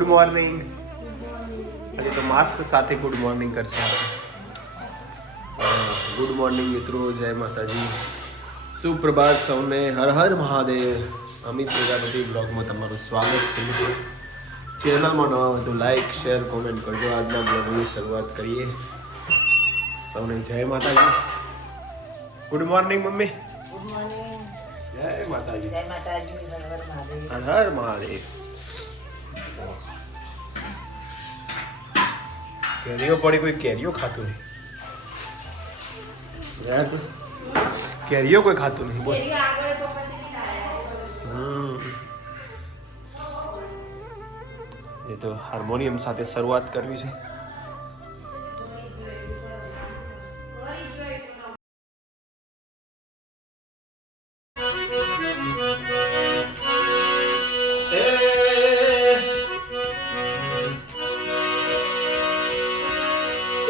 Good morning. આજે તો mask સાથે ગુડ મોર્નિંગ કરશે. ગુડ મોર્નિંગ મિત્રો, જય માતાજી, સુપ્રભાત સૌને, હર હર મહાદેવ. અમિત પ્રજાપતિ બ્લોગમાં તમારું સ્વાગત છે. ચેનલમાં નવા હોય તો લાઈક શેર કોમેન્ટ કરજો. આજના બ્લોગની શરૂઆત કરીએ. સૌને જય માતાજી. Good morning mummy. Good morning. જય માતાજી. જય માતાજી. હર હર મહાદેવ. હર હર મહાદેવ. કેરીઓ પડી, કોઈ કેરીઓ ખાતું નહીં. કેરીઓ કોઈ ખાતું નહીં. બોલ. એ તો હાર્મોનિયમ સાથે શરૂઆત કરવી છે.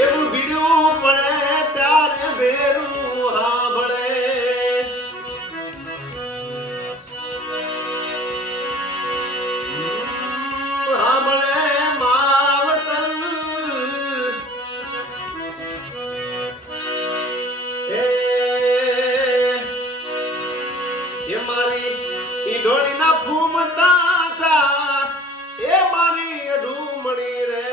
એવું બીડું પડે ત્યારે બેરું હાંભળે. હાંભળે માવતર. એ મારી ઈડોળીના ફૂમતા ચા, એ મારી અઢુમણી રે.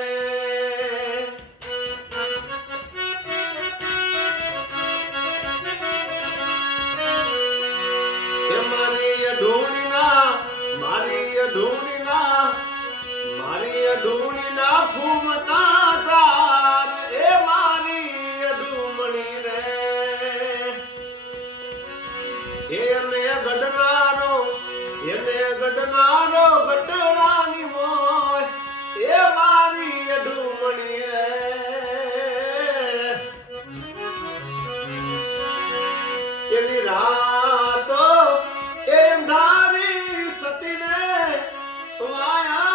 ઢૂંઢીના ફૂમતા ચાર, એ મારી અઢુમણી રે. એને ગઢનારો ગઢડાની મોય, એ મારી અઢુમણી રે. એની રાતો એ ધારી સતીને વાયા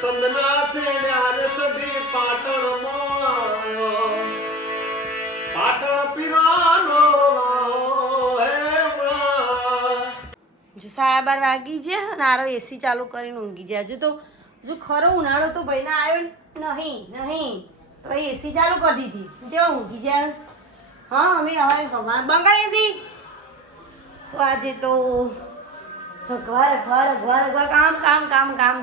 સંદના છેડ્યા રે સધી પાટણ મોયો, પાટણ પીરાનો હે. જો 12:30 વાગી છે, નારો એસી ચાલુ કરીને ઊંઘી જાય. હજુ તો ખરો ઉનાળો તો ભાઈને આવ્યો નહીં તો એસી ચાલુ કરી દીધી, જેવા ઊંઘી જાય. હા, અમે હવે બંધ એસી. તો આજે તો રખવા કામ.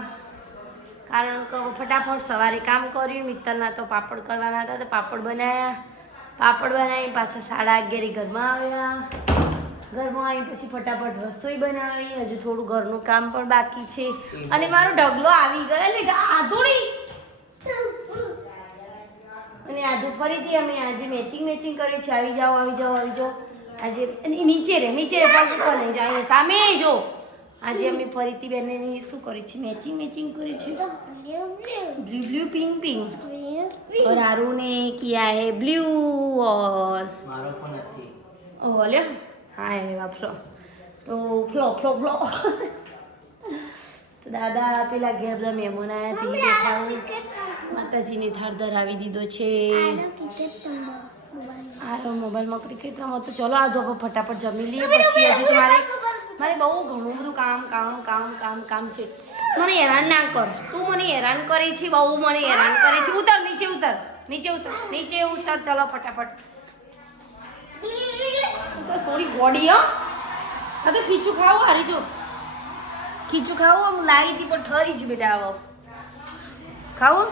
કારણ કે ફટાફટ સવારે કામ કર્યું. મિત્તરના તો પાપડ કરવાના હતા તો પાપડ બનાવી પાછા 11:30 ઘરમાં આવ્યા. ઘરમાં આવી પછી ફટાફટ રસોઈ બનાવી. હજુ થોડું ઘરનું કામ પણ બાકી છે. અને મારો ઢગલો આવી ગયો એટલે આધુડી. અને આધુ ફરીથી અમે આજે મેચિંગ કર્યું છે. આવી જાઓ. આજે નીચે રે પગ ઉપર નહીં જાય, સામે જો. આજે અમે ફરીથી બેનની શું કર્યું છે, મેચિંગ કર્યું છે. ब्लू पिंक और आरू ने किया है ब्लू और बोले हाँ है वापरो तो फ्लो तो दादा पेला ઘેર બધા મહેમાન આવ્યા હતી, માતાજીની થાળ ધરાવી દીધો છે. આરો મોબાઈલમાં ક્રિકેટ રમો. તો ચલો આ ધોકો ફટાફટ જમી લઈએ. પછી હજુ તો મારે બહુ ઘણું બધું કામ છે. મને હેરાન ના કર તું, મને હેરાન કરે છે બહુ, મને હેરાન કરે છે. ઉતર નીચે ઉતર ચલો ફટાફટ. સોરી ગોડી. હા તો ખીચું ખાવો. અરે જો ખીચું ખાવું આમ લાવી હતી પણ ઠરી જ બેટા. આવો ખાવું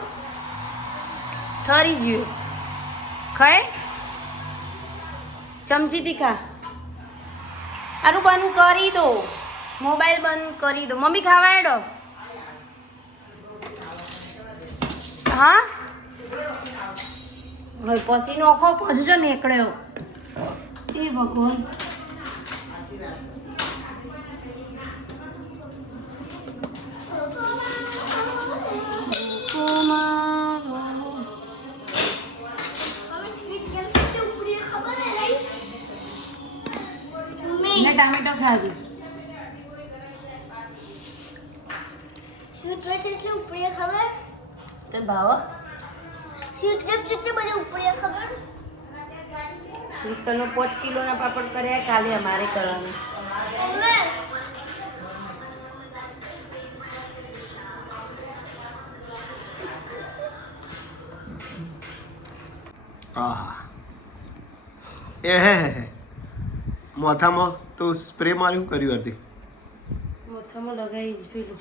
ઠરી ગયું. ખાય ચમચીથી ખા. આરું બંધ કરી દો, મોબાઈલ બંધ કરી દો. મમ્મી ખાવા એડો. હા હવે પસીનો ઓખો હજુ જો નીકળ્યો. એ ભગવાન. ટામેટો ખાધી. સ્વીટ વેચ એટલે ઉપડી ખબર? તો ભાવ સ્વીટ કેમ કેટલી બધી ઉપડી ખબર? મિત્તલનો 5 કિલોના પાપડ કર્યા, કાલે અમારે કરવાના. આહા માથામાં તો સ્પ્રે માર્યું કર્યું હતી. મોથામાં લગાવી જ પેલું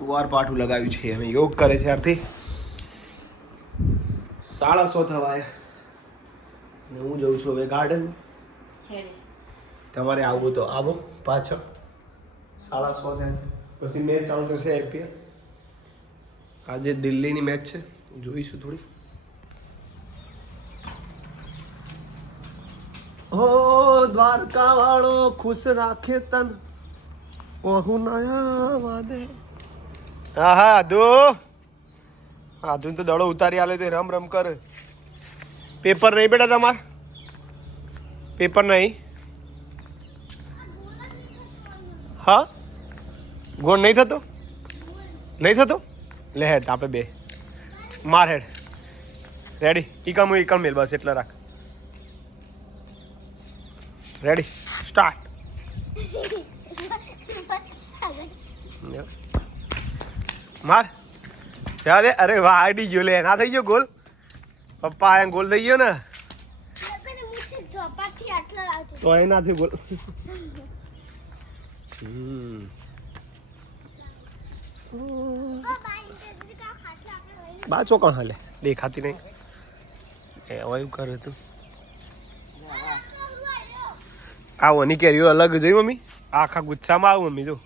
કુવાર પાઠું લગાવ્યું છે અને યોગ કરે છે આરથી. 6:30 થવા આવ્યા ને હું જઉં છું હવે ગાર્ડન. તમારે આવવું તો આવો પાછળ. 6:30 થયા છે. પછી મેચ ચાલુ થશે IPL. આજે દિલ્હીની મેચ છે, જોઈશું થોડી. ઓ દ્વારકા વાળો ખુશ રાખે તન ઓહુ નયા વાદે. હા હા આધુ તો દડો ઉતારી આલે તો રમ રમ કર. પેપર નહીં બેટા તમાર? પેપર નહીં? હા ગોળ નહીં થતો? નહીં થતો? લે હેડ આપણે બે માર હેડ. રેડી? ઈકમ મેલ બસ એટલા રાખ. Ready start. માર ત્યાં દે. અરે વાહ આઈડી ગયો લે. ના થઈ ગયો ગોલ? પપ્પા આ ગોલ થઈ ગયો ને તો એ ના થયો ગોલ. બા ચોકણ હાલે દેખાતી નહીં. એવું કરે તું. આ ઓની કેરીઓ અલગ જોઈ મમ્મી? આખા ગુચ્છામાં આવું મમ્મી જો.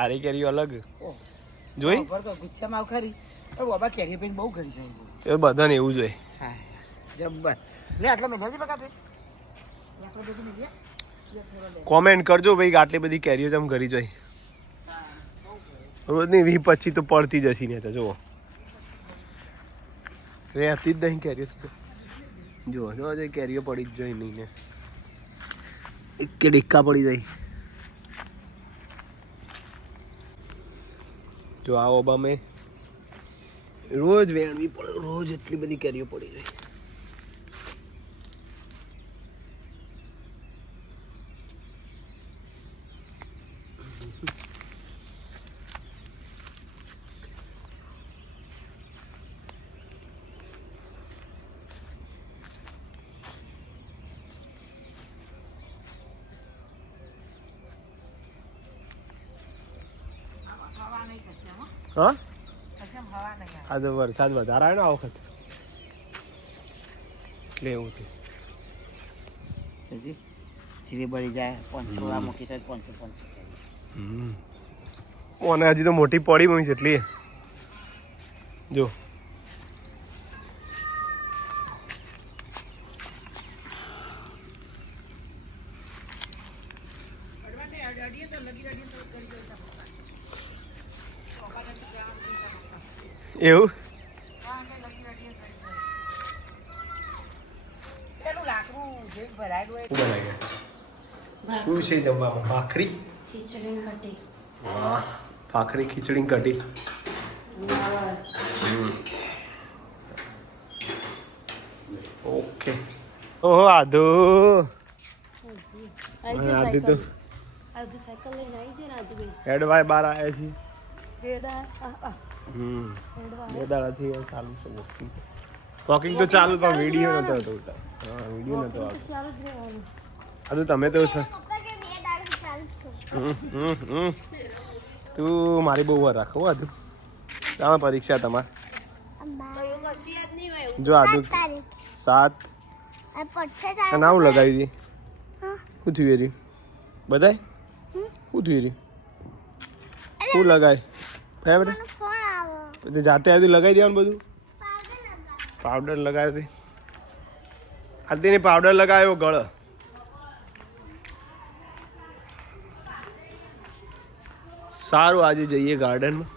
આરી કેરીઓ અલગ જોઈ? ગુચ્છામાં આવ ખરી. બાબા કેરી પેન બહુ ઘડી છે. એ બધાને એવું જોઈએ. હા જબ્બર. લે આટલા મેં જલ્દી બકા પે. આટલા બધું મેં ગયા. કોમેન્ટ કરજો ભાઈ આટલી બધી કેરીઓ જમ ઘરી જોઈ. રોજની 20-25 તો પડતી જ હશે ને. તો જુઓ રહેતી જ નહીં કેરીઓ. જુઓ જો કેરીઓ પડી જ જોઈ નહીં ને કે ડિક્કા પડી જાય. જો આ ઓબામે રોજ વેણવી પડે. રોજ એટલી બધી કેરીઓ પડી જાય. હા આ તો વરસાદ વધારે આવ્યો ને આ વખત એટલે એવું થયું. સીરી બળી જાય 500 મૂકી તો 500. ઓને હજી તો મોટી પડી મમ્મી એટલી જો. એવું શું છે જમવામાં? ભાખરી ખીચડી કઢી. વાહ ભાખરી ખીચડી કઢી. ઓકે. ઓહો આધુ આધુ તો સાયકલ લઈને આવી છે ને આધુ હેડવાય બાર આવ્યા છીએ. બે દાડાથી ચાલુ છે વોકિંગ. વોકિંગ તો ચાલુ પણ વિડીયો નતો આવતો. હા વિડીયો નતો આવતો. ચાલુ જ રહેવાનું. આ તો તમે તો છે. તું મારી બહુ વાર રાખો આદુ. આમાં પરીક્ષા તમારે જો આદુ 7 અને આવું લગાવી દે. શું થયું એરી બધાય? શું થયું એરી? શું લગાય ફેવરે? પછી જાતે આદુ લગાવી દેવાનું બધું. પાવડર લગાવી દે. આદીને પાવડર લગાવ્યો ગળ. સારું આજે જઈએ ગાર્ડનમાં.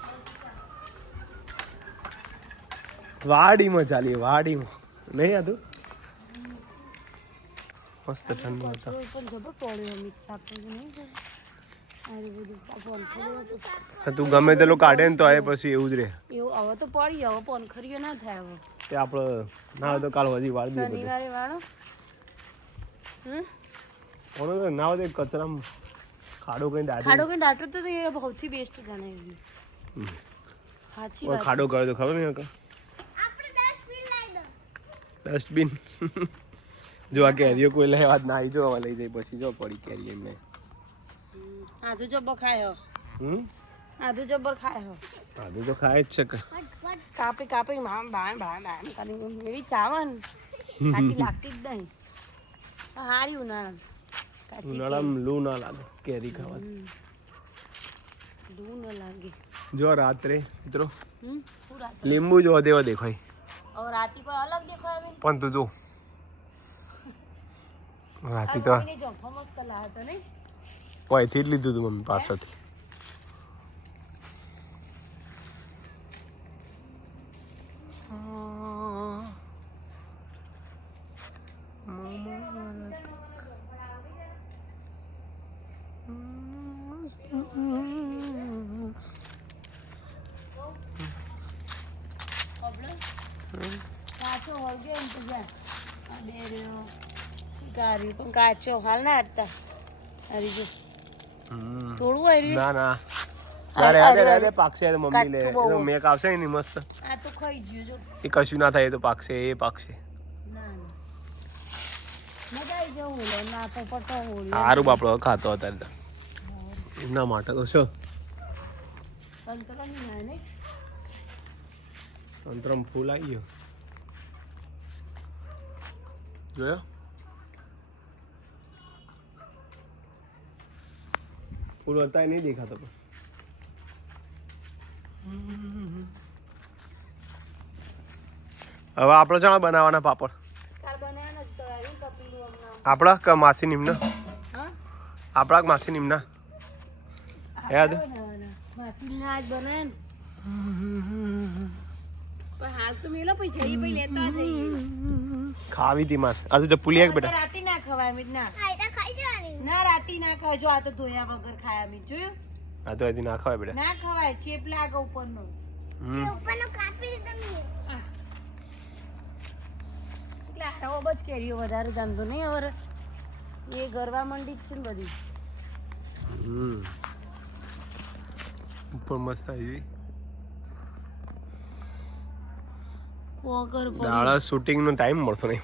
વાડીમાં ચાલીએ વાડીમાં. નહીં આતું મસ્ત ઠંડુ હતા. તું ગમે તેલો કાઢે ને તો એ પછી એવું જ રહે. એવું હવે તો પડી હવે પનખરીઓ ના થાય. હવે તે આપણે ના હોય તો કાલ હજી વાળ દઈએ. શનિવારે વાળો કોનો ના હોય તો કચરામાં ખાડો કઈ દાડી ખાડો કઈ દાટો તો એ સૌથી બેસ્ટ જાણે સાચી વાત ખાડો કરે તો ખબર નહીં ડસ્ટબિન જો આ કેરીઓ કોઈ લેવા જ ના આવી જો લઈ જાય પછી જો પડી કેરી એમને આધુ જબ્બર ખાય હો આધુ જબ્બર ખાય હો આદુ તો ખાય જ છે કાપી કાપી મામ બામ બામ બામ કરીને એવી ચાવન કાટી લાગતી જ નહીં હારી ઉનાળામાં લૂ ના લાગે કેરી ખાવાની લૂ ન લાગે જો રાત્રે મિત્રો પૂરા લીંબુ જો દેવા દેખાય और राती को अलग देखो अभी પણ તું જો રાતી તો जो मस्त लाया तो नहीं કોઈથી જ લીધું તું મમ્મી પાસેથી કાચો હળગે એમ તો જા આ બે રહ્યો ગારી પણ કાચો હાલ ના હટતા હરી જો થોડું આવી ના ના અરે અરે અરે પાકશે તો મમ્મી લે તો મેક આવશે ને મસ્ત આ તો ખાઈ ગયો જો એ કશું ના થાય એ તો પાકશે એ પાકશે ના ના મજા આવી જવું લે ના તો પટો હોળી સારું બાપડો ખાતો અત્યારે તો એમના માટે તો શું સંતરા ની ના નહીં અંતરમ ફૂલ આવી ગયો જોયો ફૂલ હતા નહીં દેખાતો પણ હવે આપણે ચાલો બનાવવાના પાપડ કાલ બનાવવાના જ તો આવી કપીનું હમણાં આપણા કે માસી નિમના હા આપણા કે માસી નિમના યાદ માસીના આજ બનાવે ને પણ હાલ તો મેલો પછી જઈએ પછી લેતા જઈએ ખાવી તી માર અરે તો ચપ્પુ લે બેટા રાતી ના ખવાય મિત ના ના રાતી ના ખવાય જો આ તો ધોયા વગર ખાયા મિત જોયું આ તો એથી ના ખાવાય બેટા ના ખવાય ચેપ લાગે ઉપરનો ઉપરનો કાપી દે તમે એટલે આવો બજ કેરીઓ વધારે જાણતો નહીં હવે એ ગરવા મંડી જ છે ને બધી ઉપર મસ્ત આવી વગર દાડા શૂટિંગ નો ટાઈમ મળતો નહીં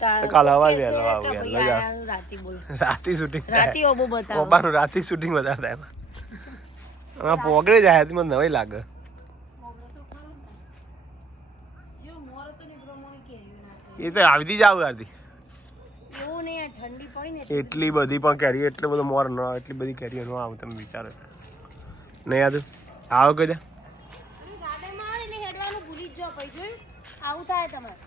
તો કાલ હવા વહેલો આવ્યો રાતી બોલ રાતી શૂટિંગ રાતી ઓબો બતાવો પપ્પાનું રાતી શૂટિંગ વધારે થાય એમાં પોગરે જાય મને નવાઈ લાગે જો મોર તો ને પ્રમાણે કેરીઓ ના એ તો આવી જ આવું આરતી એવું નહીં આ ઠંડી પડી ને એટલી બધી પણ કેરી એટલો બધો મોર ન એટલી બધી કેરીઓ ન આવે તમે વિચારો નહીં યાદ આવો કદા ગાર્ડનમાં આવે ને હેડવાનું ભૂલી જ જાવ પછી આવું થાય તમારે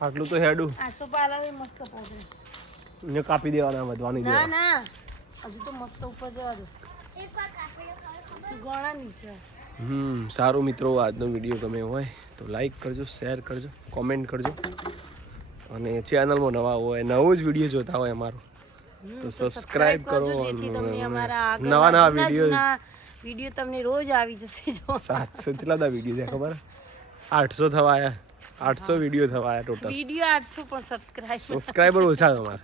આટલું તો હેડું આસો પાલાવે મસ્ત પોગરે ને કાપી દેવાના વધવાની ના દેવા ના હજુ તો મસ્ત ઉપર જવા દો એકવાર કાપી ગણા નીચે સારું મિત્રો આજનો વિડીયો ગમે હોય તો લાઈક કરજો શેર કરજો કોમેન્ટ કરજો અને ચેનલમાં નવા હોય નવો જ વિડીયો જોતા હોય અમારો તો સબસ્ક્રાઇબ કરો જેથી તમને અમારા નવા નવા વિડીયો તમને રોજ આવી જશે જો 700 કેટલા દા વિડીયો છે ખબર 800 થવા આયા 800 વિડીયો થવા આયા ટોટલ વિડીયો 800 પણ સબસ્ક્રાઇબર ઓછા અમારા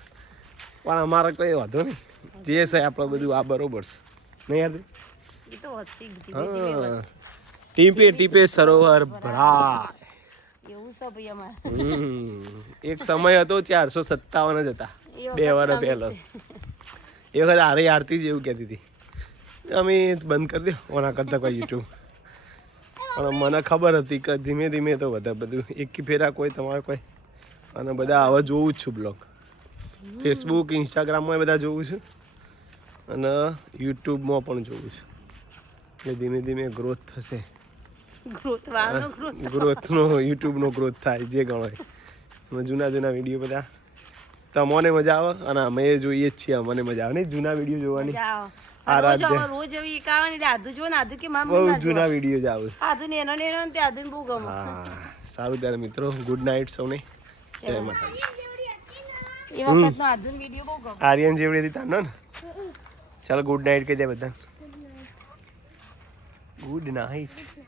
પણ અમારે કોઈ વાંધો નહીં જે છે આપણે બધું આ બરોબર છે નહીં યાર એ તો વધશે ધીમે ધીમે વધશે ટીપે ટીપે સરોવર ભરાય એવું છે ભાઈ અમારે એક સમય હતો 457 જ હતા 2 વર્ષ પહેલો એ વખત આરતી જ એવું કહેતી હતી અમે બંધ કરી દો ઓના કરતા કોઈ યુટ્યુબ પણ મને ખબર હતી કે ધીમે ધીમે તો બધા બધું એક ફેરા કોઈ તમારે કોઈ અને બધા હવે જોવું જ છું બ્લોગ ફેસબુક ઇન્સ્ટાગ્રામમાં બધા જોઉં છું અને યુટ્યુબમાં પણ જોઉં છું એટલે ધીમે ધીમે ગ્રોથ થશે ગ્રોથનો યુટ્યુબનો ગ્રોથ થાય જે ગણો જૂના જૂના વિડીયો બધા તમને મજા આવે અને અમે જોઈએ જ છીએ અમને મજા આવે ને જૂના વિડીયો જોવાની રોજ એવી એકાવાની આધુ જો ને આધુ કે મામ બહુ જૂના વિડીયો જ આવે આધુ ને એનો તે આધુ બહુ ગમે સારું ત્યારે મિત્રો ગુડ નાઇટ સૌને જય માતાજી એ વખતનો આધુ વિડીયો બહુ ગમે આર્યન જેવડી હતી તાનો ને ચાલો ગુડ નાઇટ કહી દે બધા ગુડ નાઇટ